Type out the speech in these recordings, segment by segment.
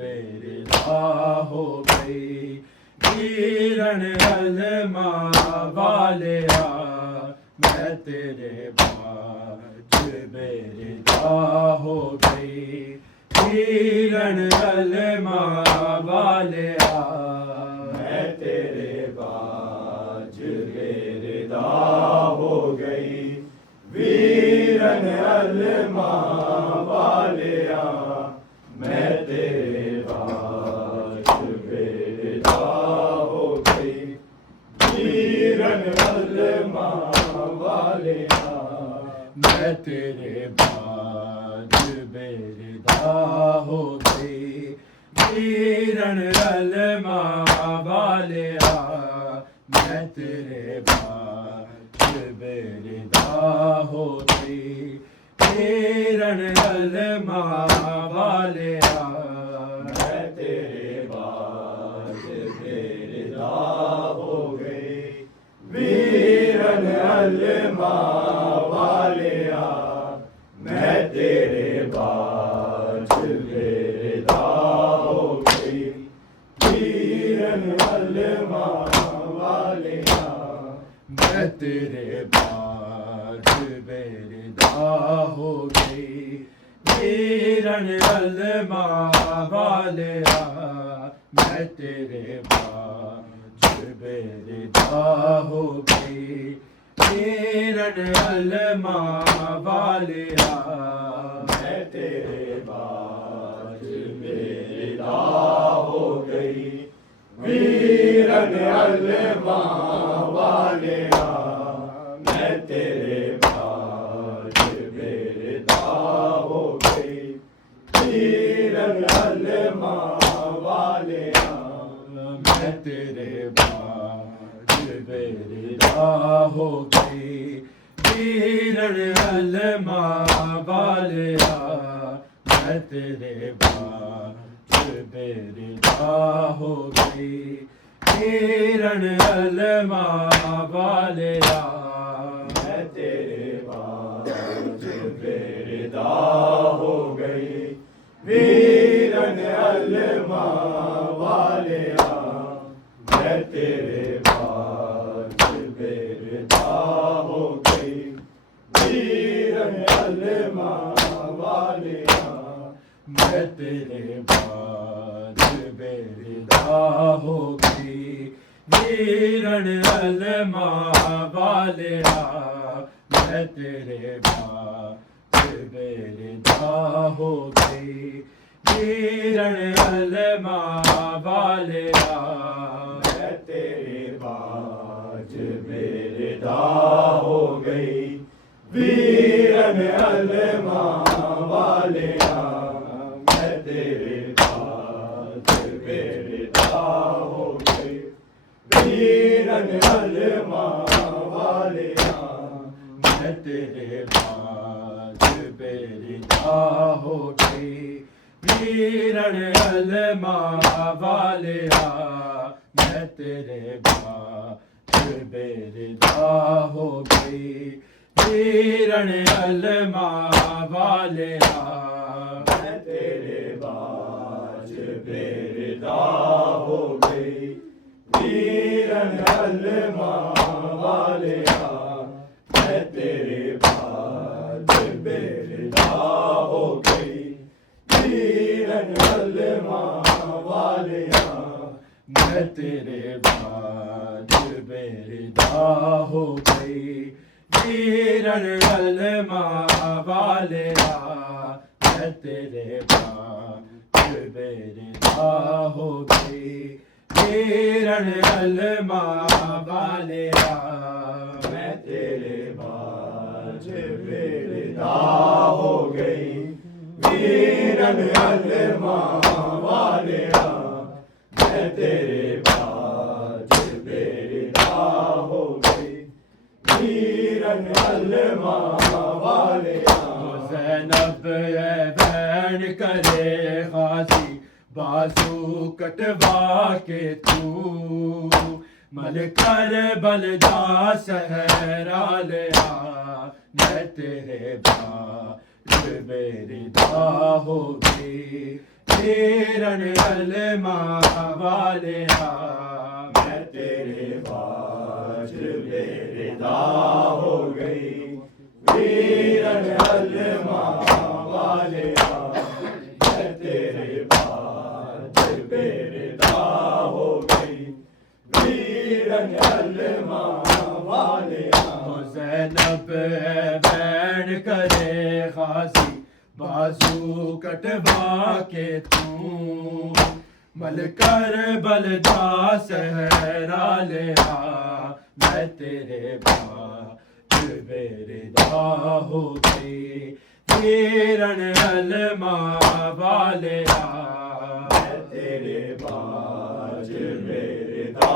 बेरिदा हो गई किरण अलमा वालिया मैं तेरे बाज बेरिदा हो गई किरण अलमा वालिया मैं तेरे बाज बेरिदा हो गई वीरन अलमा वालिया मैं तेरे बाज बेरिदा हो गई वीरन अलमा वालिया मैं तेरे बाज बेरिदा हो गई वीरन अलमा वालिया मैं तेरे बाज बेरिदा हो गई किरण अलमा वालिया मैं तेरे बाज बेरिदा हो गई वीरन अलमा वालिया मैं तेरे बाज बेरिदा हो गई वीरन अलमा वालिया मैं तेरे बाज बेरिदा हो गई वीरन अलमा वालिया मैं तेरे बाज बेरिदा हो गई किरण अलमा वालिया मैं तेरे बाज बेरिदा हो गई वीरन अलमा वालिया मैं तेरे बाज बेरिदा हो गई किरण अलमा वालिया मैं तेरे बाज बेरिदा हो गई किरण अलमा वालिया मैं तेरे बाज बेरिदा हो गई किरण अलमा वालिया मैं तेरे बाज बेरिदा हो गई वीरन अलमा वालिया मैं तेरे बाज बेरिदा हो गई वीरन अलमा वालिया मैं तेरे बाज बेरिदा हो गई वीरन अलमा वालिया मैं तेरे बाज बेरिदा हो गई किरण अलमा वालिया मैं तेरे बाज बेरिदा हो गई वीरन अलमा वालिया मैं तेरे बाज बेरिदा हो गई वीरन अलमा वालिया मैं तेरे बाज बेरिदा हो गई वीरन अलमा वालिया मैं तेरे बाज बेरिदा हो गई वीरन अलमा वालिया मैं तेरे बाज बेरिदा हो गई वीरन अलमा वालिया मैं तेरे बाज बेरिदा हो गई वीरन अलमा वालिया मैं तेरे बाज बेरिदा हो गई वीरन अलमा वालिया मैं तेरे बाज बेरिदा हो गई वीरन अलमा वालिया मैं तेरे बाज बेरिदा हो गई वीरन अलमा वालिया मैं तेरे बाज बेरिदा हो गई वीरन अलमा वालिया ज़ैनब बहन करे खासी बाजू कटवा के तू मलकर बलदा सहरा लिया मैं तेरे बाज बेरिदा हो गई वीरन अलमा वालिया मैं तेरे बाज बेरिदा हो गई वीरन अलमा वालिया मैं तेरे बाज बेरिदा हो गई वीरन अलमा वालिया ज़ैनब बैन करे खासी बाजू कटवा के तू मलकर बलदा सहरा ले आ मैं तेरे बाज बेरिदा हो गई वीरन अलमा वालिया मैं तेरे बाज बेरिदा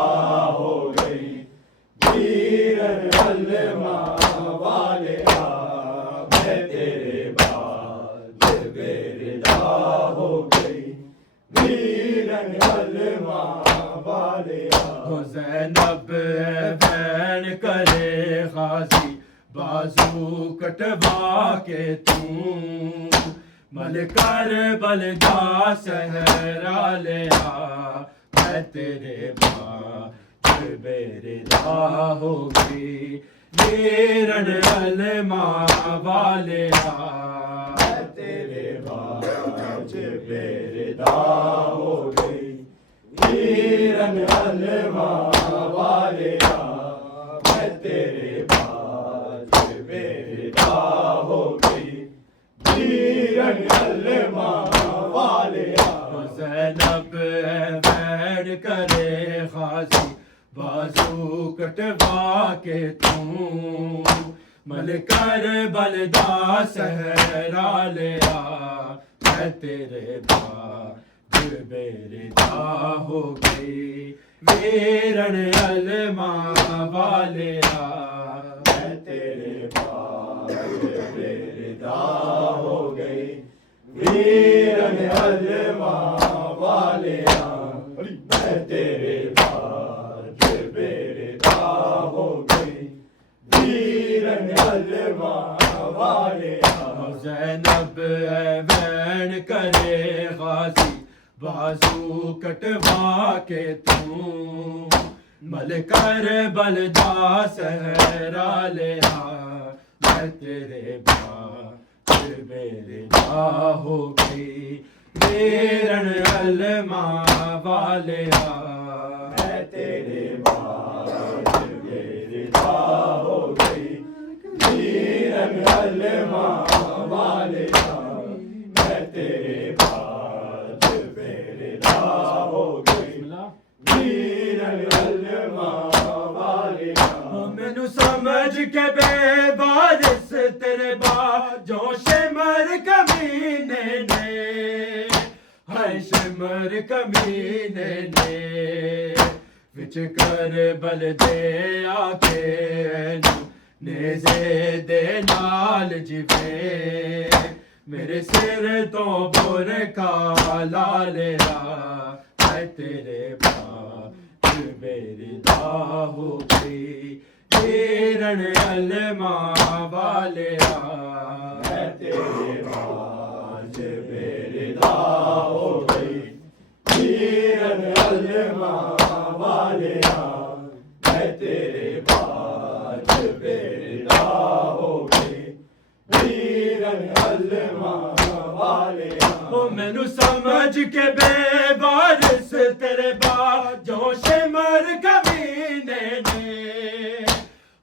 हो गई वीरन अलमा वालिया मैं तेरे बाज बेरिदा हो गई वीरन अलमा वालिया हो ज़ैनब बैन करे खासी बाजू कटवा के तू मलकर बलदा सहरा ले आ मैं तेरे बाज बेरिदा हो गई वीरन अलमा वालिया मैं तेरे बाज बेरिदा हो गई वीरन अलमा वालिया मैं तेरे बाज बेरिदा हो गई वीरन अलमा वालिया ज़ैनब बैन करे खासी बाजू कटवा के तू मलकर बलदा सहरा ले आ मैं तेरे बाज बेरिदा हो गई वीरन अलमा वालिया मैं तेरे बाज बेरिदा हो गई वीरन अलमा वालिया मैं तेरे बाज बेरिदा हो गई वीरन अलमा वालिया ज़ैनब बैन करे खासी बाजू कटवा के तू मलकर बलदा सहरा ले आ मैं तेरे बाज बेरिदा हो गई वीरन अलमा वालिया मैं तेरे बाज बेरिदा हो गई वीरन अलमा वालिया मैं तेरे बाज बेरिदा हो गई वीरन अलमा वालिया मैनू समझ के बेवारिस तेरे बाजों शिमर कमीने ने हाय शिमर कमीने ने विच कर बल दे आके नेज़े दे नाल जिवे मेरे सिर तो बुर का लालेरा मैं तेरे बाज बेरिदा हो गई वीरन अलमा वालिया मैं तेरे बाज बेरिदा हो गई वीरन अलमा वालिया मैं तेरे बाज बेरिदा हो गई वीरन अलमा वालिया ओ मैनू समझ के बेवारिस तेरे बाजों शिमर कमीने ने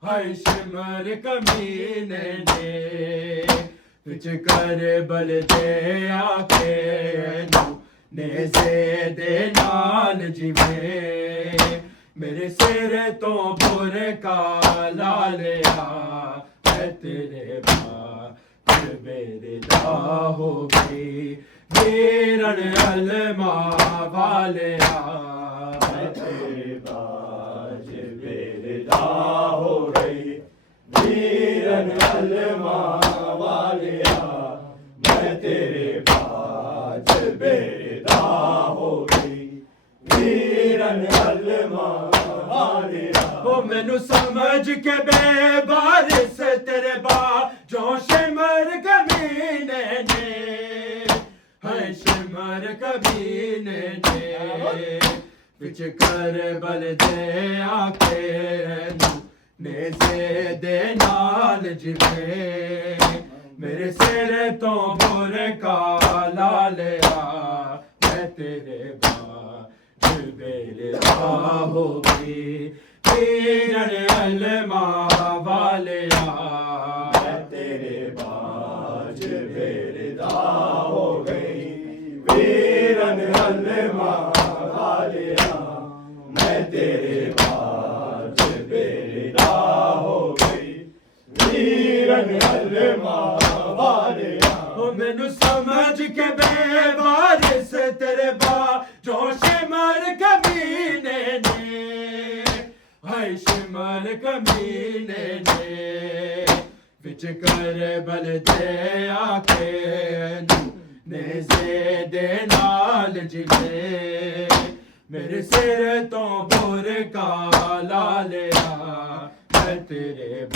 हाय शिमर कमीने ने विच कर बल दे आके नेज़े दे नाल जिवे मेरे सिर तो बुर का लालिया मैं तेरे बाज बेरिदा हो गई वीरन अलमा वालिया मैं तेरे बाज बेरिदा हो गई वीरन अलमा वालिया मैं तेरे बाज बेरिदा हो गई वीरन अलमा वालिया ओ मैनू समझ के बेवारिस तेरे बाजों शिमर कमीने ने हाय शिमर शिमर कमीने ने विच कर बल दे आके नेज़े दे नाल जिवे मेरे सिर तो बुर का लालिया मैं तेरे बेलदा हो गई किरण अलमा वालिया मैं तेरे बाज बेलदा हो गई वीरन अलमा वालिया मैं तेरे बाज बेलदा हो गई वीरन अलमा वालिया मैनू समझ के बेवारिस तेरे बा जो शिमर कमीने ने हाय शिमर कमीने ने विच कर बल दे आके नेज़े दे नाल जिले मेरे सिर तो बुर का लालिया मैं तेरे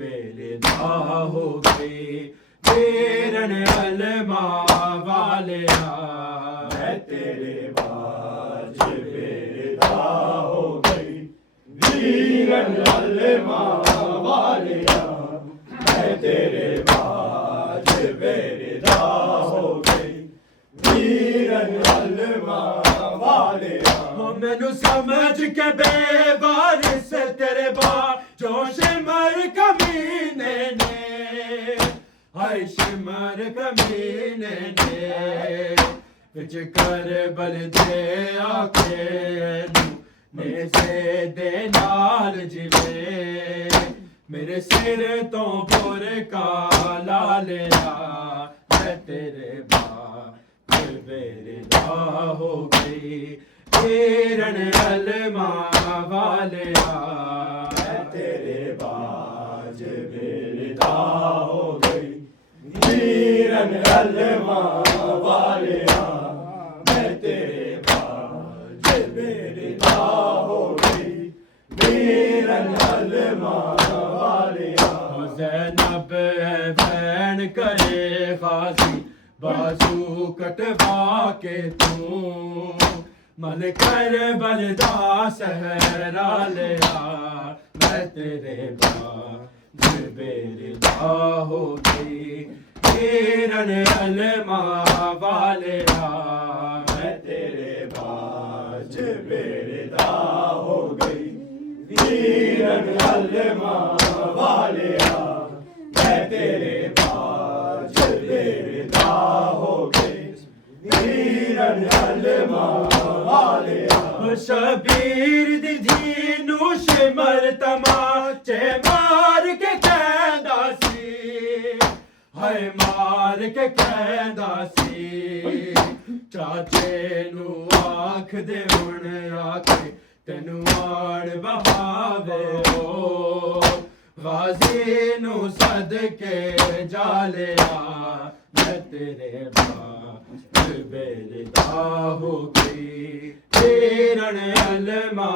बेलदा हो गई किरण अलमा वालिया मैं तेरे बाज बेलदा हो गई वीरन अलमा वालिया मैं तेरे बाज बेलदा हो गई वीरन अलमा वालिया मैनू समझ के बेवारिस तेरे बा जो शिमर कमीने ने हाय शिमर कमीने ने विच कर बल दे आके नेज़े दे नाल जिवे मेरे सिर तो बुर का लालिया मैं तेरे बेलदा हो गई किरण अलमा वालिया मैं तेरे बाज बेलदा हो गई वीरन अलमा वालिया मैं तेरे बाज बेलदा हो गई वीरन अलमा वालिया ज़ैनब बहन करे गाजी बाजू कटवा के तू मन कर बलदा सहरा लिया मैं तेरे बेलदा हो गई किरण अलमा वालिया मैं तेरे बाज बेलदा हो गई वीरन अलमा वालिया मैं तेरे बाज बेलदा हो गई वीरन अलमा वालिया शबीर दी धी नू शिमर तमाचे मार के कहंदा सी हाय मार के कहंदा सी चाचे नू आख दे हुण आके तेनू आड़ बहावे ओ गाजी नू सद के जालिया मैं तेरे बेलदा हो गई किरण अलमा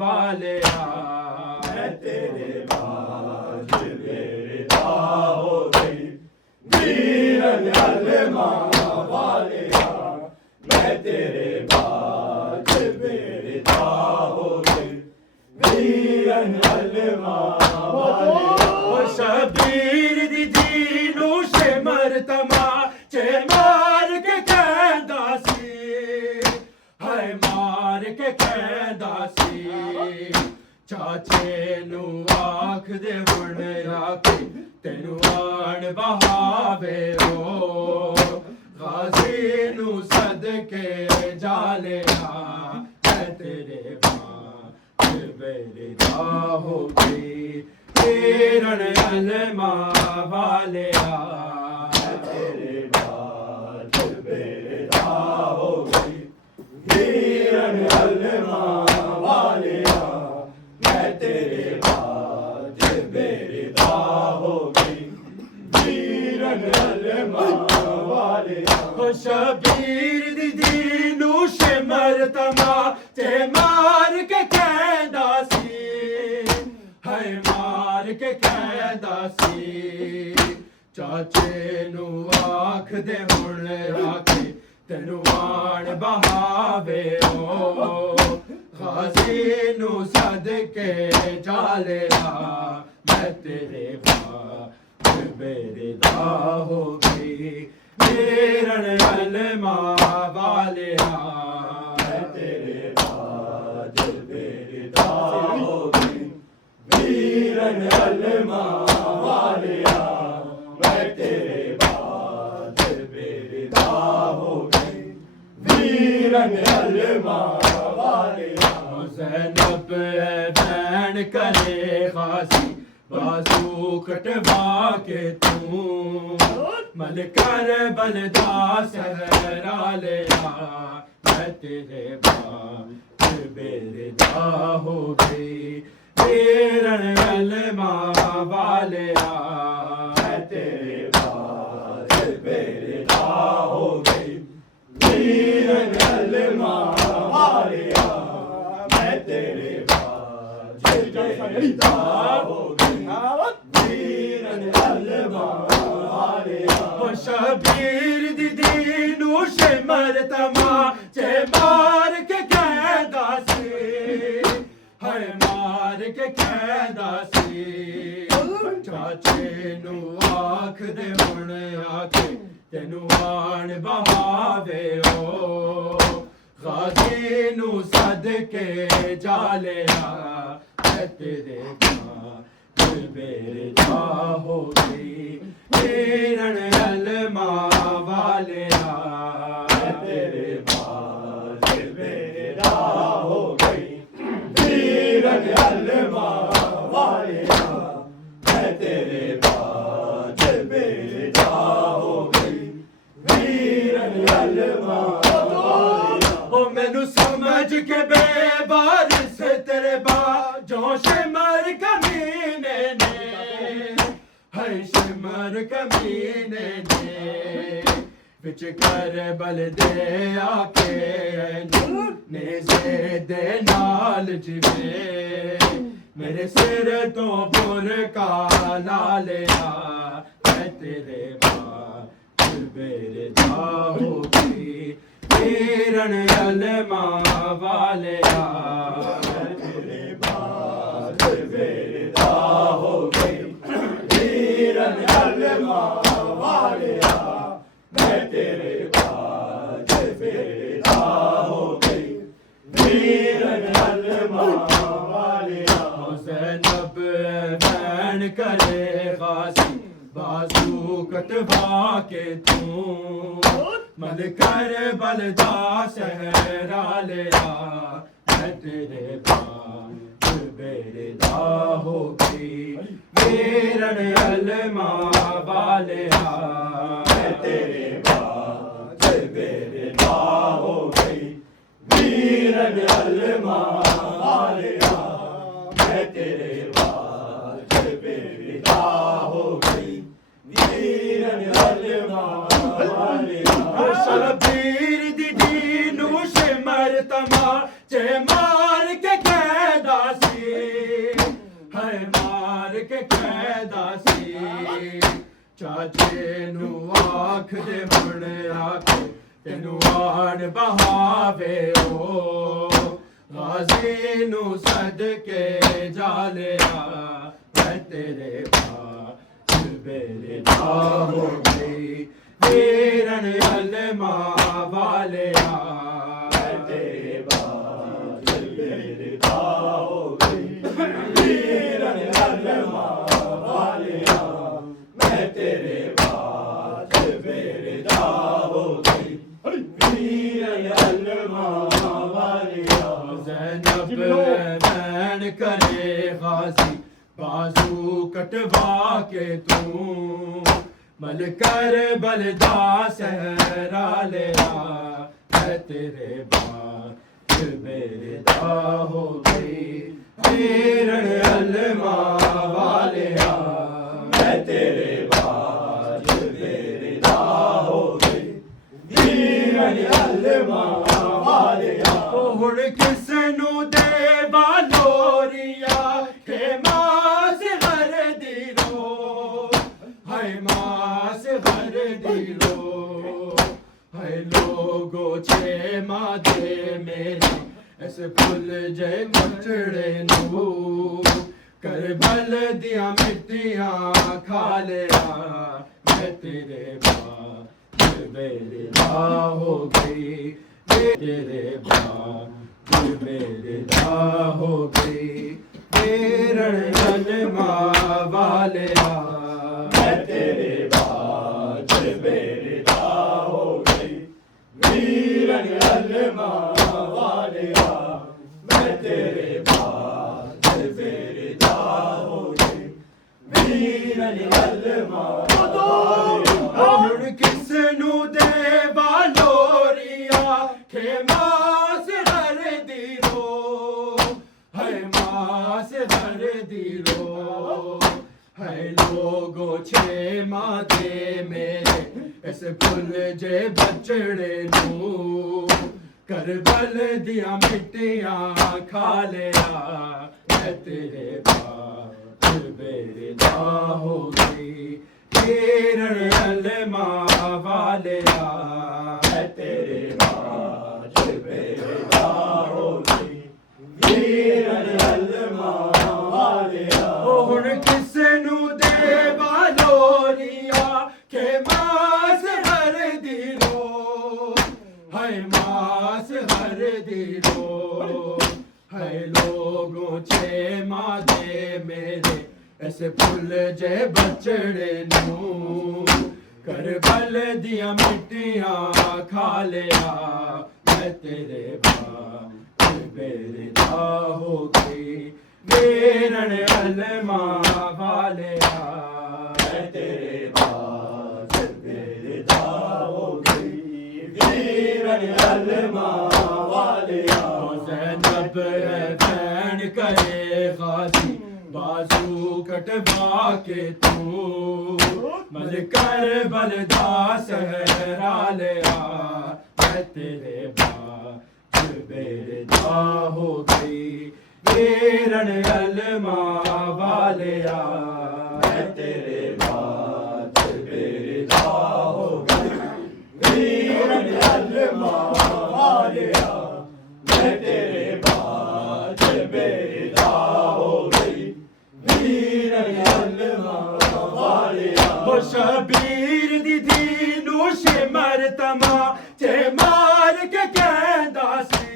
वालिया मैं तेरे बाज बेलदा हो गई वीरन अलमा वालिया मैं तेरे बाज बेलदा हो गई वीरन अलमा वालिया शबीर दी दीनू शिमर तमाचे मार के कहंदा सी हाय मार के कहंदा सी चाचे नू आख दे हुण आके तेनू आण बहावे ओ गाजी नू सद के जालिया मैं तेरे बेलदा हो गई किरण अलमा वालिया मैं तेरे बाज बेलदा हो गई वीरन अलमा वालिया मैं तेरे बाज बेलदा हो गई वीरन अलमा वालिया शबीर दी दीनू शिमर तमाचे मार के कहंदा सी हाय मार के कहंदा सी चाचे नू आख दे हुण आके आन बहावे ओ गाजी नू सदके जालिया मैं तेरे बाज बेरदा हो गई वीरन अलमा वालिया मैं तेरे बाज बेरदा हो गई वीरन अलमा वालिया मैं तेरे बाज बेरदा हो गई वीरन अलमा वालिया ज़ैनब बैन करे खासी बाजू कटवा के तू मल कर बलदा सहरा लिया मैं तेरे बाज बेरदा हो गई वीरन अलमा वालिया मैं तेरे बाज बेरदा हो गई वीरन अलमा वालिया मैं तेरे बाज बेरदा हो गई वीरन अलमा वालिया शबीर दीदी नूश मरतमा चे मार के कहदा सी हाय मार के कहदा सी चाचे नू आख दे हुण आके तेनू आन बहावे ओ गाजी नू सदके जालिया मैं तेरे बाज बेरदा हो गई वीरन अलमा वालिया मैं तेरे बाज बेरदा हो गई वीरन अलमा वालिया मैं तेरे बाज बेरदा हो गई वीरन अलमा वालिया ओ मैनू समझ के बेवारिस तेरे बाजों शिमर कमीने ने हाय शिमर कमीने ने विच कर बल दे आके नेज़े दे नाल जिवे मेरे सिर तो बुर का लालिया मैं तेरे बाज बेरदा हो गई वीरन अलमा वालिया मैं तेरे बाज बेरदा हो गई वीरन अलमा वालिया मैं तेरे बाज बेरदा हो गई वीरन अलमा वालिया ज़ैनब बैन करे गाजी बाजू कटवा के तू मल कर बलदा सहरा लिया मैं तेरे बाज बेरदा हो गई वीरन अलमा वालिया मैं तेरे बाज बेरदा हो गई वीरन अलमा वालिया मैं तेरे बाज बेरदा हो गई वीरन अलमा वालिया शबीर दीदी नूश मरतमा चे मार के कहदा सी हाय मार के कहदा सी चाचे नू आख दे हुण आके तेनू आन बहावे ओ गाजी नू सदके जालिया मैं तेरे बाज बेरदा हो गई वीरन अलमा वालिया मैं तेरे बाज बेरदा हो गई वीरन अलमा वालिया मैं तेरे बाज बेरदा हो गई वीरन अलमा वालिया ज़ैनब बैन करे गाजी बाजू कटवा के तू मल कर बलदा सहरा लिया मैं तेरे बाज बेरदा हो गई वीरन अलमा वालिया मैं तेरे बाज बेरदा हो गई वीरन अलमा वालिया हुण किस नू दे बालोरिया के मास हर दिलो हाय मास हर दिलो हाय लोगो छे मादे मेरे इस फुल जे बचड़े नू करबल दिया मिट्टियां खा लिया मैं तेरे बाद मेरे हो गई तेरे बाद मेरे हो गई तेरण जन्मा वालिया मैं तेरे बाज बेरदा हो गई वीरन अलमा वालिया मैं तेरे बाज बेरदा हो गई वीरन अलमा ਹੁਣ ਕਿਸ ਨੂੰ ਦੇ ਵਾਲੋਰੀਆ ਖੇਮਾਸ ਹਰ ਦੀ ਰੋ ਹੈ ਮਾਸ ਹਰ ਦੀ ਰੋ ਹੈ ਲੋਗੋ ਛੇ ਮਾਦੇ ਮੇਰੇ ਇਸ ਫੁੱਲ ਜੇ ਬਚੜੇ ਨੂੰ ਕਰਬਲ ਦੀਆਂ ਮਿੱਟੀਆਂ ਖਾ ਲਿਆ ਮੈਂ ਤੇਰੇ ਬਾਤ ਬੇਰਦਾ ਹੋ ਗਈ किरण अलमा वालिया मैं तेरे बाज बेरदा हो गई वीरन अलमा वालिया ਹੁਣ ਕਿਸ ਨੂੰ ਦੇ ਵਾਲੋਰੀਆ ਕਿ ਮਾਸ ਹਰ ਦੀ ਰੋ ਹੈ ਮਾਸ ਹਰ ਦੀ ਰੋ ਹੈ ਲੋਗੋ ਛੇ ਮਾਦੇ ਮੇਰੇ ਇਸ ਫੁੱਲ ਜੇ ਬਚੜੇ ਨੂੰ ਕਰਬਲ ਦੀਆਂ ਮਿੱਟੀਆਂ ਖਾ ਲਿਆ ਮੈਂ ਤੇਰੇ ਬਾਤ ਬੇਰਦਾ ਹੋ ਗਈ ਵੇਰਣ ਅਲਮਾ ਵਾਲਿਆ मैं तेरे बाज बेरदा हो गई वीरन अलमा वालिया ज़ैनब फैन करे गाजी बाजू कटवा के तू मल कर बलदा सहरा लिया मैं तेरे बाज बेरदा हो गई वीरन अलमा वालिया मैं तेरे बाज बेरदा हो गई वीरन अलमा वालिया मैं तेरे बाज बेरदा हो गई वीरन अलमा वालिया वो शबीर दी धी नू शिमर तमा ते मार के कहंदा सी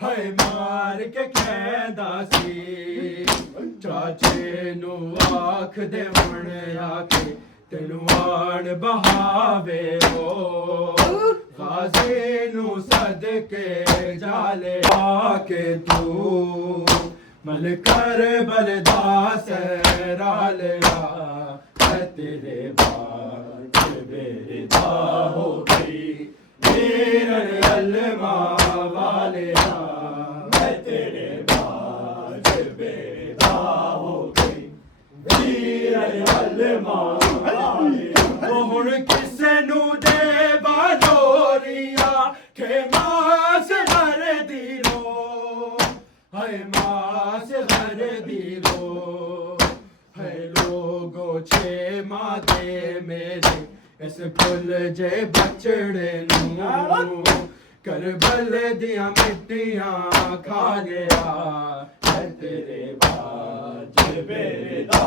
हाय मार के कहंदा सी चाचे नू आख दे हुण आके तेनू आण बहावे हो गाज़ी नू सदके जाले आके तू मल कर बलदा सहरा लिया मैं तेरे बात बेरदा हो गई वीरन अलमा वालिया मैं तेरे बाज बेरदा हो गई वीरन अलमा वालिया वो हुण किसे नू दे वालोरिया के मास हर दी रो हाय मास हर दी रो है लोगो छे मादे मेरे इस फुल जे बचड़े नू करबल दिया मिट्टियां खा गया मैं तेरे बाज बेरदा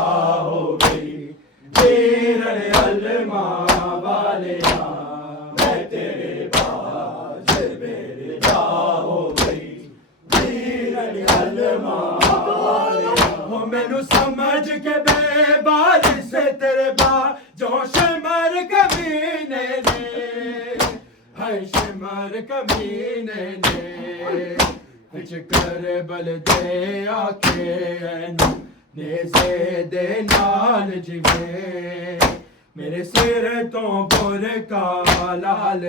हो गई वीरन अलमा वालिया मैं तेरे बाज बेरदा हो गई वीरन अलमा वालिया हो मैनू समझ के बेबार से तेरे बा जो शिमर कमीने ने हाय शिमर कमीने ने कुछ कर बल दे आके एनू नेज़े दे नाल जिवे मेरे सिर तो बुर का लाल